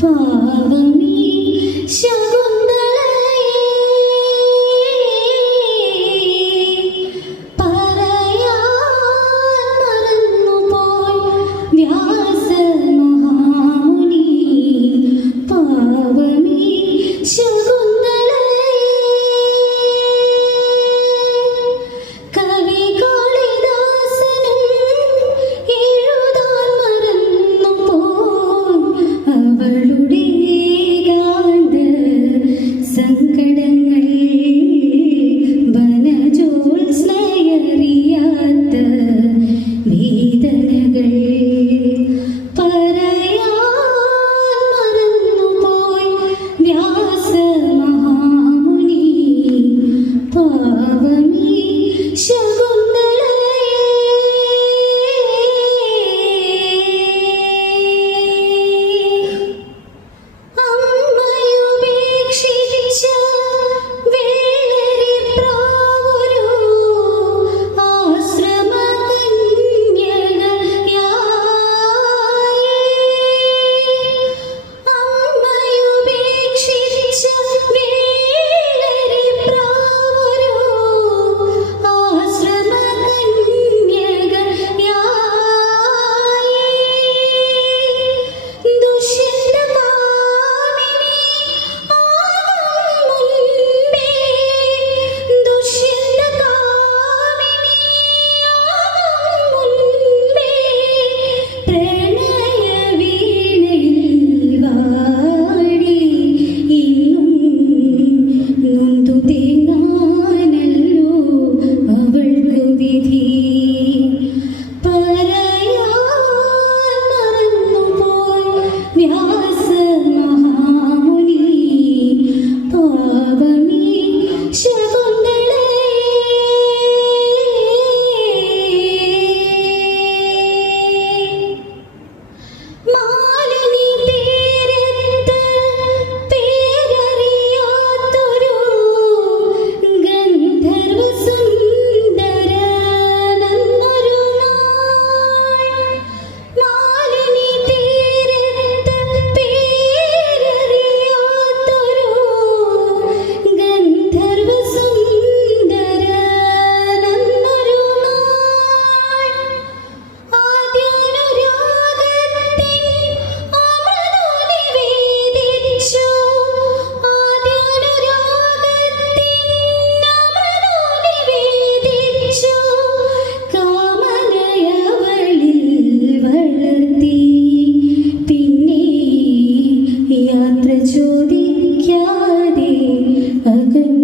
算 again.